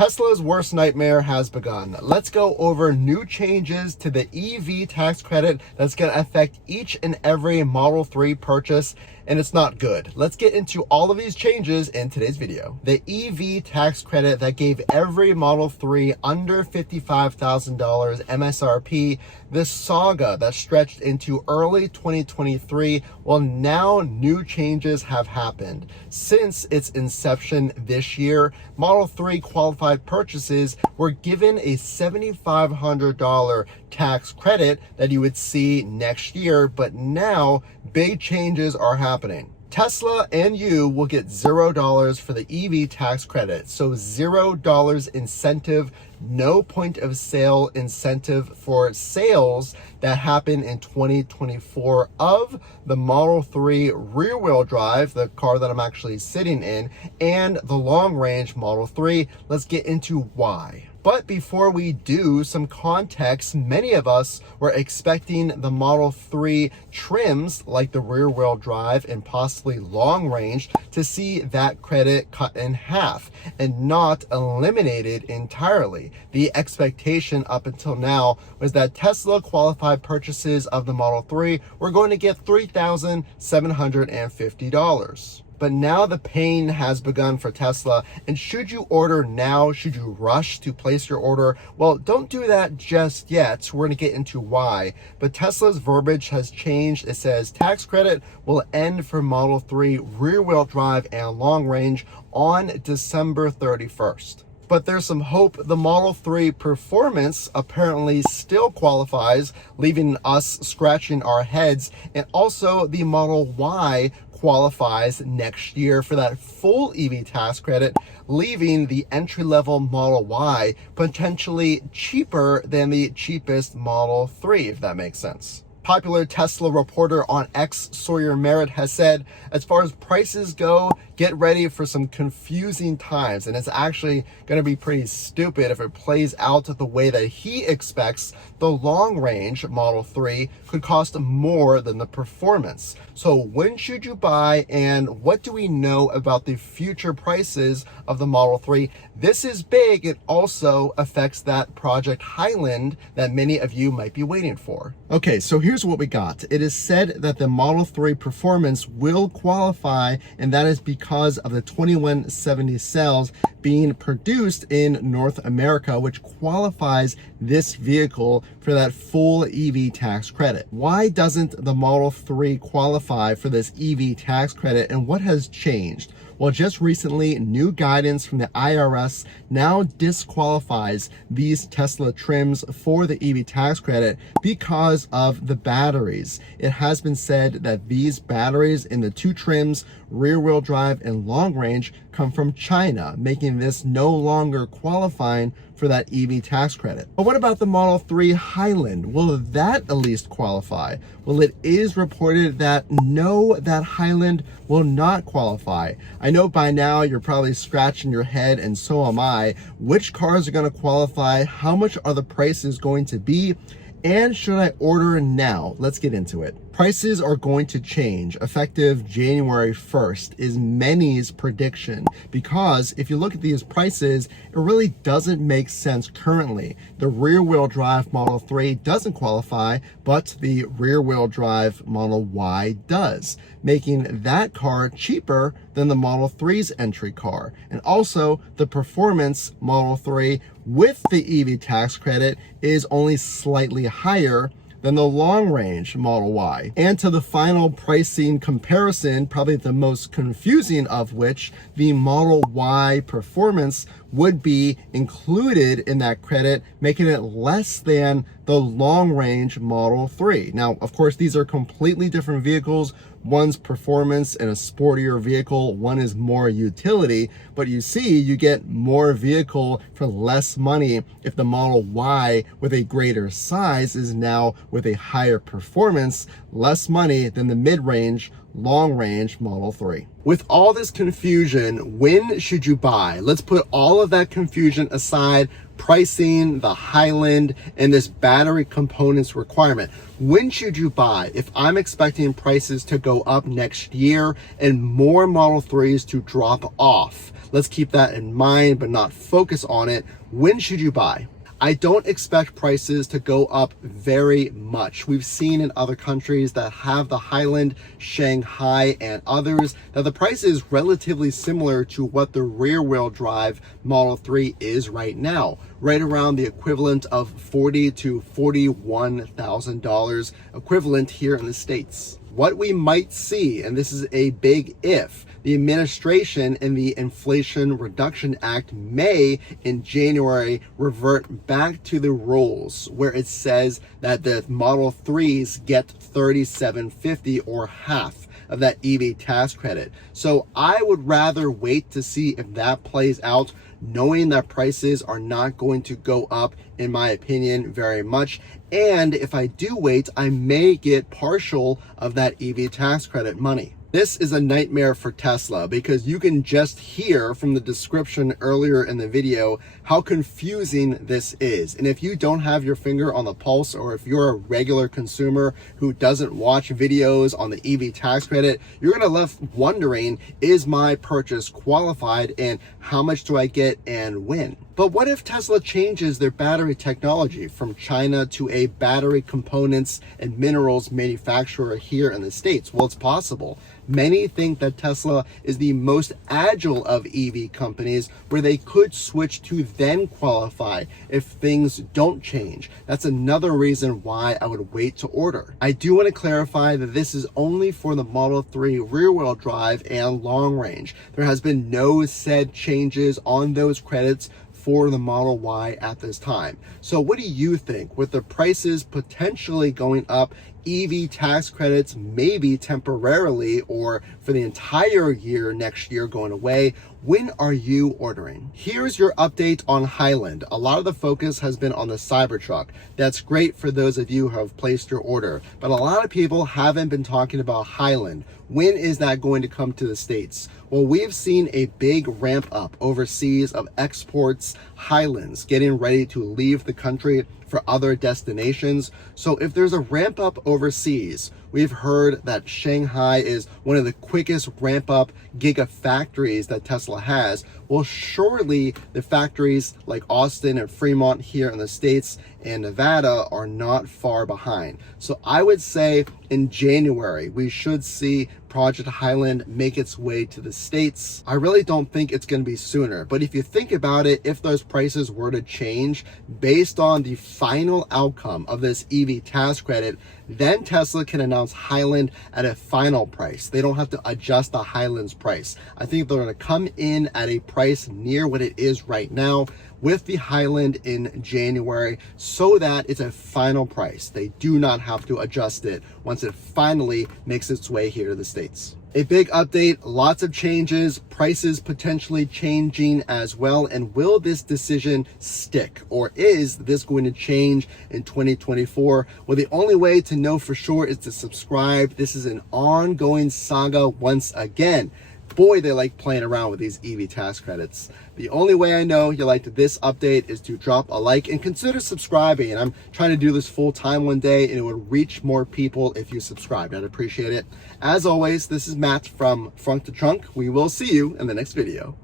Tesla's worst nightmare has begun. Let's go over new changes to the EV tax credit that's going to affect each and every Model 3 purchase, and it's not good. Let's get into all of these changes in today's video. The EV tax credit that gave every Model 3 under $55,000 MSRP, this saga that stretched into early 2023, well, now new changes have happened. Since its inception this year, Model 3 qualified purchases were given a $7,500 tax credit that you would see next year, but now big changes are happening. Tesla and you will get $0 for the EV tax credit. So $0 incentive, no point of sale incentive for sales that happen in 2024 of the Model 3 rear wheel drive, the car that I'm actually sitting in, and the long range Model 3. Let's get into why. But before we do, some context, many of us were expecting the Model 3 trims like the rear wheel drive and possibly long range to see that credit cut in half and not eliminated entirely. The expectation up until now was that Tesla qualified purchases of the Model 3 were going to get $3,750. But now the pain has begun for Tesla. And should you order now? Should you rush to place your order? Well, don't do that just yet. We're going to get into why. But Tesla's verbiage has changed. It says tax credit will end for Model 3 rear wheel drive and long range on December 31st. But there's some hope. The Model 3 Performance apparently still qualifies, leaving us scratching our heads. And also the Model Y qualifies next year for that full EV tax credit, leaving the entry-level Model Y potentially cheaper than the cheapest Model 3, if that makes sense. Popular Tesla reporter on X, Sawyer Merritt, has said, as far as prices go, get ready for some confusing times. And it's actually going to be pretty stupid if it plays out the way that he expects. The long range Model 3 could cost more than the Performance. So when should you buy, and what do we know about the future prices of the Model 3? This is big. It also affects that Project Highland that many of you might be waiting for. Okay, so here's what we got. It is said that the Model 3 Performance will qualify, and that is because of the 2170 cells being produced in North America, which qualifies this vehicle for that full EV tax credit. Why doesn't the Model 3 qualify for this EV tax credit, and what has changed? Well, just recently, new guidance from the IRS now disqualifies these Tesla trims for the EV tax credit because of the batteries. It has been said that these batteries in the two trims, rear wheel drive and long range, come from China, making this no longer qualifying for that EV tax credit. But what about the Model 3 Highland? Will that at least qualify? Well, it is reported that no, that Highland will not qualify. I know by now you're probably scratching your head, and so am I. Which cars are going to qualify? How much are the prices going to be? And should I order now? Let's get into it. Prices are going to change effective January 1st is many's prediction, because if you look at these prices, it really doesn't make sense currently. The rear wheel drive Model 3 doesn't qualify, but the rear wheel drive Model Y does, making that car cheaper than the Model 3's entry car. And also the Performance Model 3 with the EV tax credit is only slightly higher than the long range Model Y. And to the final pricing comparison, probably the most confusing of which, the Model Y Performance would be included in that credit, making it less than the long range Model 3. Now, of course, these are completely different vehicles. One's performance and a sportier vehicle, one is more utility, but you see, you get more vehicle for less money if the Model Y with a greater size is now with a higher performance, less money than the mid-range long-range Model 3. With all this confusion, when should you buy? Let's put all of that confusion aside, pricing, the Highland, and this battery components requirement. When should you buy? If I'm expecting prices to go up next year and more Model 3s to drop off, let's keep that in mind, but not focus on it. When should you buy? I don't expect prices to go up very much. We've seen in other countries that have the Highland, Shanghai, and others that the price is relatively similar to what the rear-wheel drive Model 3 is right now, right around the equivalent of $40,000 to $41,000 equivalent here in the States. What we might see, and this is a big if, the administration in the Inflation Reduction Act may, in January, revert back to the rules where it says that the Model 3s get $3,750 or half of that EV tax credit. So I would rather wait to see if that plays out, knowing that prices are not going to go up, in my opinion, very much. And if I do wait, I may get partial of that EV tax credit money. This is a nightmare for Tesla because you can just hear from the description earlier in the video how confusing this is. And if you don't have your finger on the pulse, or if you're a regular consumer who doesn't watch videos on the EV tax credit, you're gonna left wondering, is my purchase qualified and how much do I get and when? But what if Tesla changes their battery technology from China to a battery components and minerals manufacturer here in the States? Well, it's possible. Many think that Tesla is the most agile of EV companies where they could switch to then qualify if things don't change. That's another reason why I would wait to order. I do want to clarify that this is only for the Model 3 rear-wheel drive and long range. There has been no said changes on those credits for the Model Y at this time. So what do you think? With the prices potentially going up, EV tax credits maybe temporarily or for the entire year next year going away, when are you ordering? Here's your update on Highland. A lot of the focus has been on the Cybertruck. That's great for those of you who have placed your order, but a lot of people haven't been talking about Highland. When is that going to come to the States? Well, we've seen a big ramp up overseas of exports, Highlands getting ready to leave the country for other destinations. So if there's a ramp up overseas, we've heard that Shanghai is one of the quickest ramp up gigafactories that Tesla has. Well, surely the factories like Austin and Fremont here in the States and Nevada are not far behind. So I would say in January, we should see Project Highland make its way to the States. I really don't think it's going to be sooner, but if you think about it, if those prices were to change based on the final outcome of this EV tax credit, then Tesla can announce Highland at a final price. They don't have to adjust the Highland's price. I think they're going to come in at a price near what it is right now with the Highland in January so that it's a final price. They do not have to adjust it once it finally makes its way here to the States. A big update, lots of changes, prices potentially changing as well. And will this decision stick, or is this going to change in 2024? Well, the only way to know for sure is to subscribe. This is an ongoing saga once again. Boy, they like playing around with these EV tax credits. The only way I know you liked this update is to drop a like and consider subscribing. I'm trying to do this full time one day, and it would reach more people if you subscribed. I'd appreciate it. As always, this is Matt from Frunk to Trunk. We will see you in the next video.